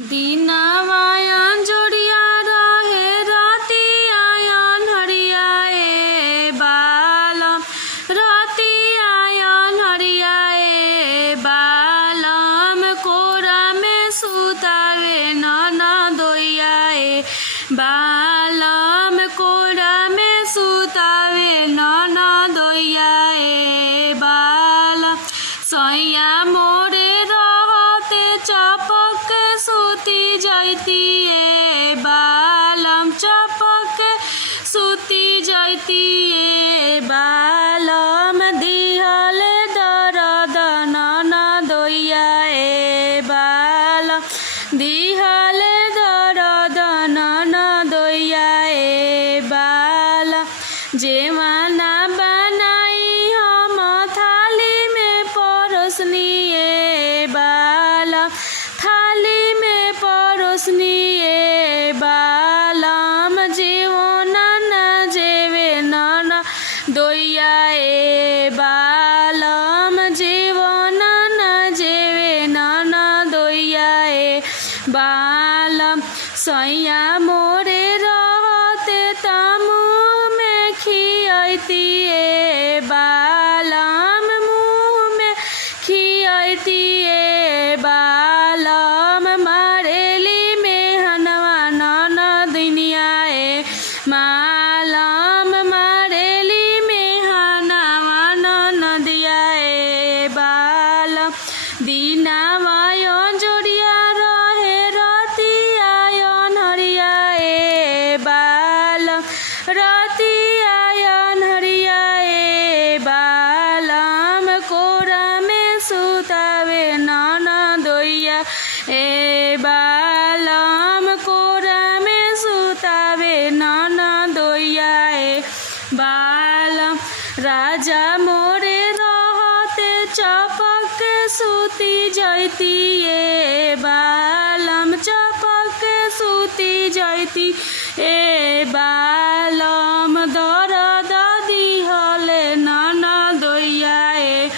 दीनावायन जोड़िया रहे राती आयन हरिया ए बालम राती आयन हरिया ए बालम कोरा में सुतावे नाना दोया ए बालम कोरा में सुतावे नाना दोया ए बालम सैया मोरे रहते चपक सुती जाती ए बालम चपक सुती जाती ए बालम दिहल दर्द नाना दोया ए बालम दिहल दर्द नाना दोया ए बालम जेवाना बनाई हम थाली में परोसनी ए बालम थाली में परोसनी ए बालम जीवना न जेवे नाना दोया ए बालम जीवना न जेवे नाना दोया ए बालम सैया मोरे रहते तमु में खियती ए बालम मुँह में खियती ए बालम मारेली में हनवा नाना दुनिया ए मालम मारेली में हनवा नाना दिया ए बालम दीनावायन जोड़िया रहे राती आयन हरिया ए बालम राती आयन हरिया ए बालम कोरा में सुतावे नाना दोया ए बालम कोरा में सुतावे नाना दोया ए बालम राजा मोरे रहते चपक सुती जाती ए बालम चपक सुती जाती ए बालम दर्द दिहले नाना दोया ए